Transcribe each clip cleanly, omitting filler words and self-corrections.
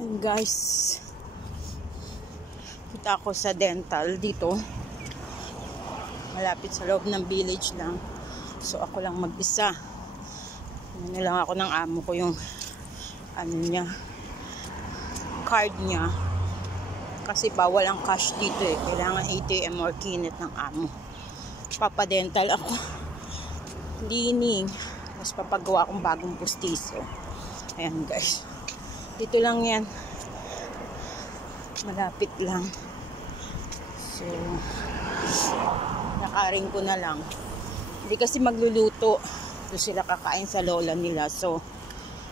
And guys, punta ako sa dental dito. Malapit sa loob ng village lang. So ako lang mag-isa. Ano lang ako ng amo ko yung ano niya, card niya. Kasi bawal ang cash dito eh. Kailangan ATM or kinet ng amo. Papadental ako. Cleaning. Tapos papagawa akong bagong pustiso. Ayan guys. Dito lang yan. Malapit lang. So, nakaring ko na lang. Hindi kasi magluluto. Doon sila kakain sa lola nila. So,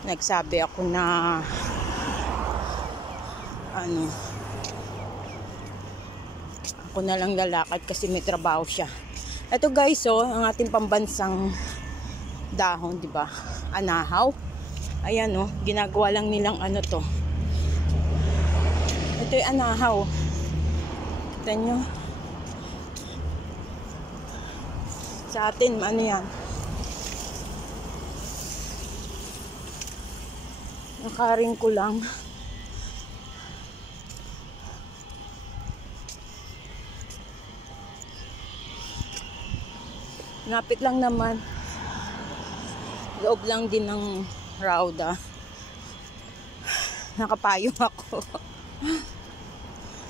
nagsabi ako na ako na lang lalakad kasi may trabaho siya. Ito guys, oh, ang ating pambansang dahon, di ba? Anahaw. Ayan, oh, ginagawa lang nilang ano to. Ito yung anahaw. Kita nyo? Sa atin, ano yan? Nakaring ko lang. Napit lang naman. Loob lang din ng Rauda. Nakapayong ako.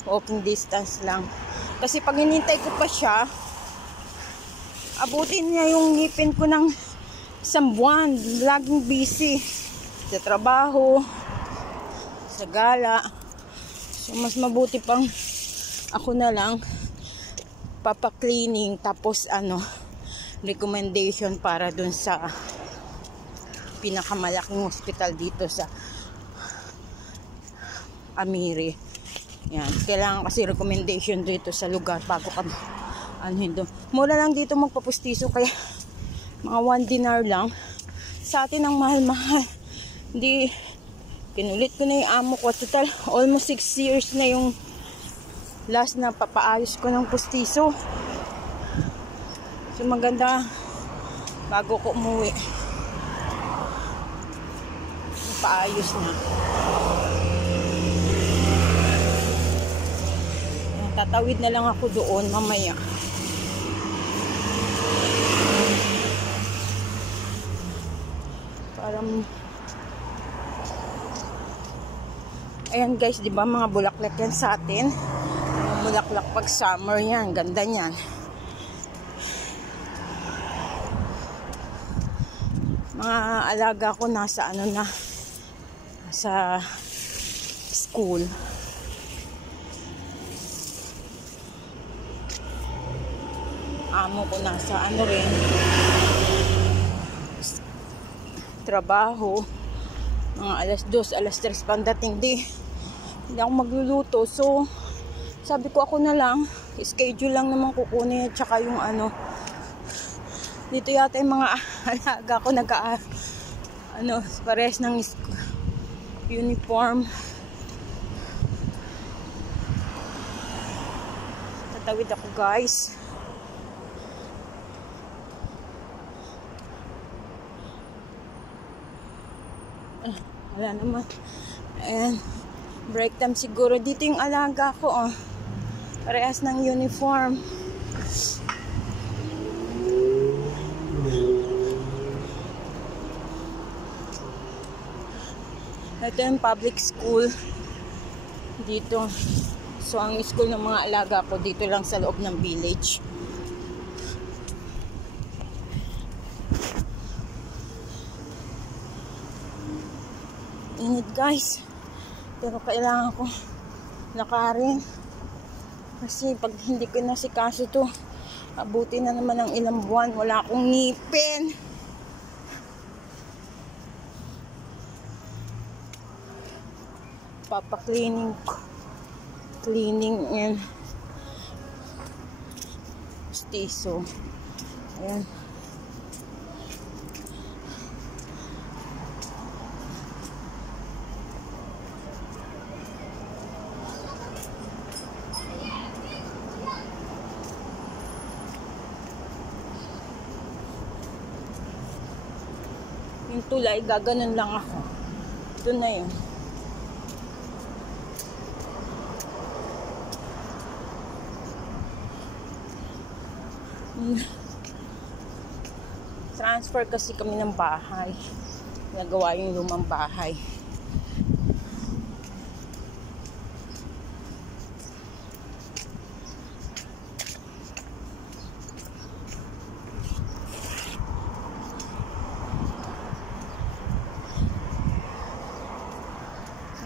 Walking distance lang. Kasi pag hinintay ko pa siya, abutin niya yung ngipin ko ng isang buwan. Laging busy. Sa trabaho, sa gala. So mas mabuti pang ako na lang papa-cleaning tapos recommendation para dun sa pinakamalaking hospital dito sa Amiri. Yan. Kailangan kasi recommendation dito sa lugar bago ka doon. Mura lang dito magpapustiso kaya mga 1 dinar lang. Sa atin ang mahal-mahal. Hindi, pinulit ko na yung amo ko. Total, almost 6 years na yung last na papaayos ko ng pustiso. So maganda bago ko umuwi. Paayos na. Tatawid na lang ako doon mamaya. Parang ayan guys, di ba mga bulaklak yan sa atin? Bulaklak pag summer yan, ganda niyan. Mga alaga ko nasa sa school. Amo ko nasa rin, trabaho. Mga alas 2, alas 3 pandating. Hindi ako magluluto. So, sabi ko ako na lang, schedule lang naman kukunin at saka yung dito yata yung mga alaga ko parehas ng uniform. Tatawid ako guys. Wala naman. Ayan. Break time siguro. Dito yung alaga ko. Oh. Parehas ng uniform. Ito yung public school dito. So ang school ng mga alaga ko dito lang sa loob ng village. Init guys. Pero kailangan ko lakarin. Kasi pag hindi ko nasikaso to, abuti na naman ng ilang buwan. Wala akong ngipin. Papa-cleaning and pustiso. Ayan. Yung tulay, gaganon lang ako. Ito na yun. Transfer kasi kami ng bahay. Nagawa yung lumang bahay.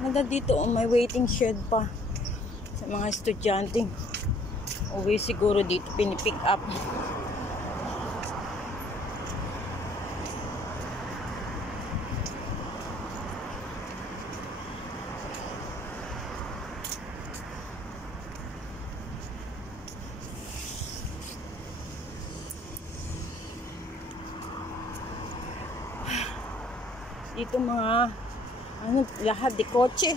Maganda dito, may waiting shed pa sa mga estudyante. Uwi siguro dito pinipick up. Dito mga lahat di kotse.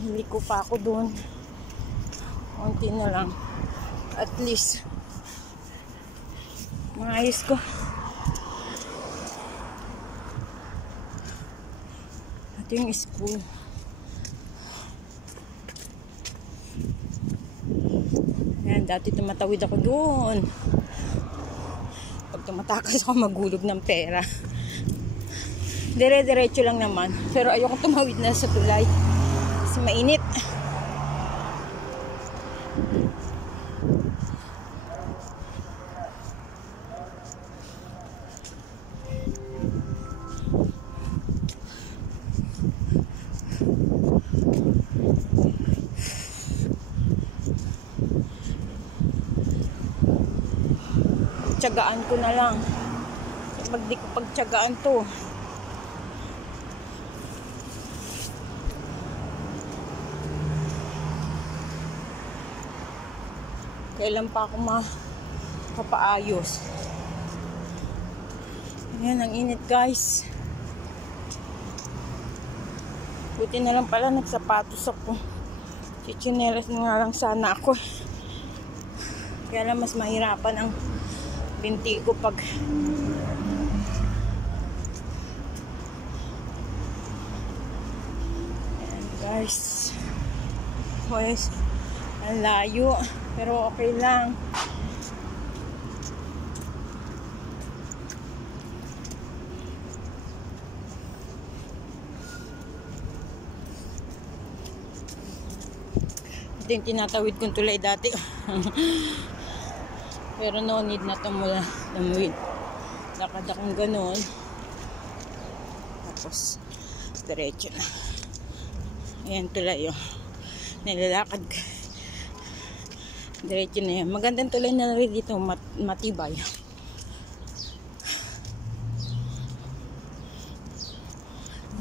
Hindi ko pa ako doon. Konti na lang. At least maayos ko. Ito yung school. Ayan, dati tumatawid ako doon. Pag tumatakas ako, magulog ng pera. Dire-diretso lang naman. Pero ayoko tumawid na sa tulay. Kasi mainit. Tsagaan ko na lang. Pag di ko pagtsagaan to, kailan pa ako makapaayos. Ayan, ang init guys. Buti na lang pala nagsapatos ako. Chichinelas na nga lang sana ako. Kaya lang mas mahirapan ang binti ko pag ayan guys. Pues, ang layo. Pero okay lang. Ito yung tinatawid kong tulay dati. Pero no need na tumawid. Lakad akong ganun. Tapos, diretso na. Ayan tulay yun. Nilalakad ka. Diretso na yan. Magandang tulay na rin dito. Matibay.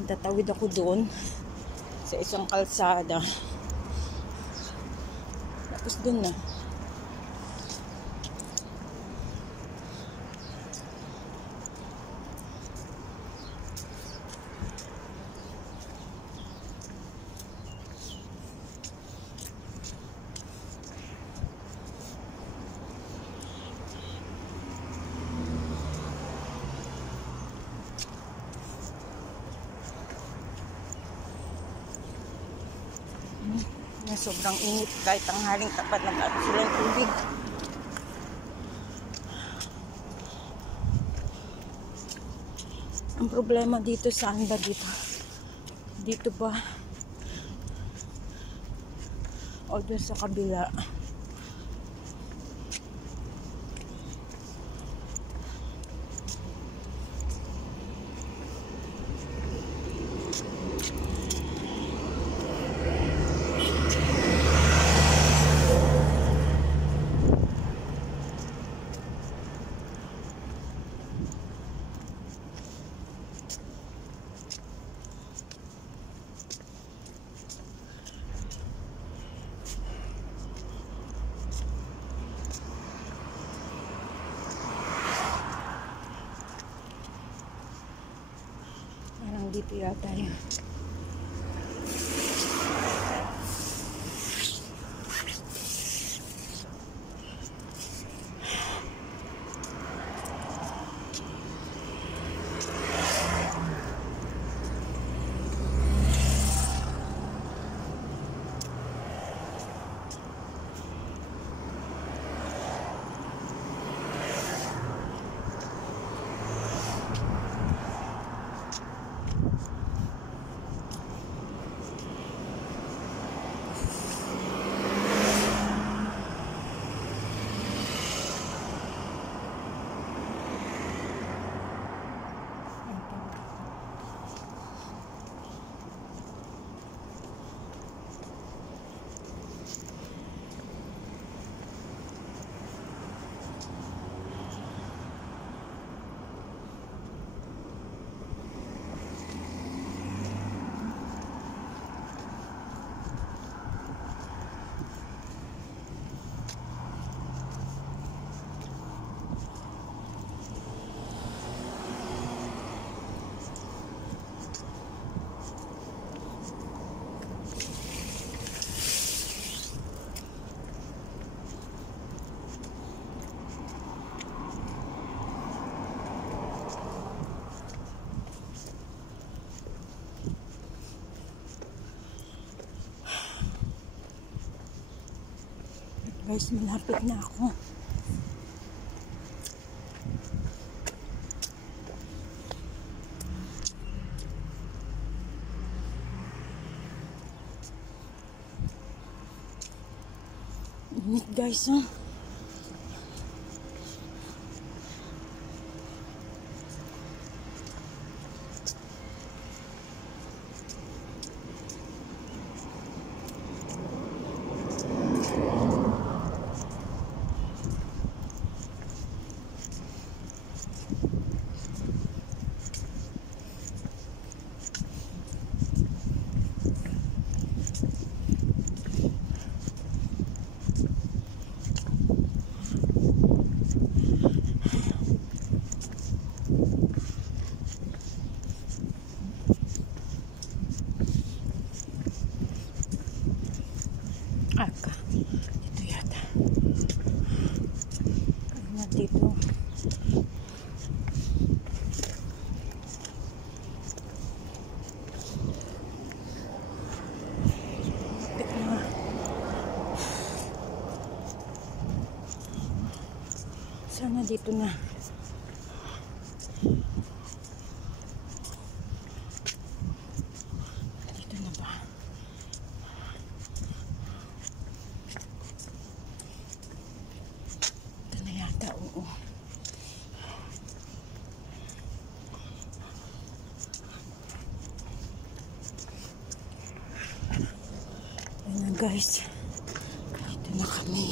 Tatawid ako doon sa isang kalsada. Tapos doon na. Sobrang init kahit tanghaling tapat nag-aaral ng tubig. Ang problema dito, saan ba dito? Dito ba? O doon sa kabila? Dito yata yun. guys, malapit na ako. Init guys, oh. Aka, dito yata. Ano na dito? Lapit na. Sana dito na. Dito na ba? Ito na yata, oo. Ayan na guys. Dito na kami.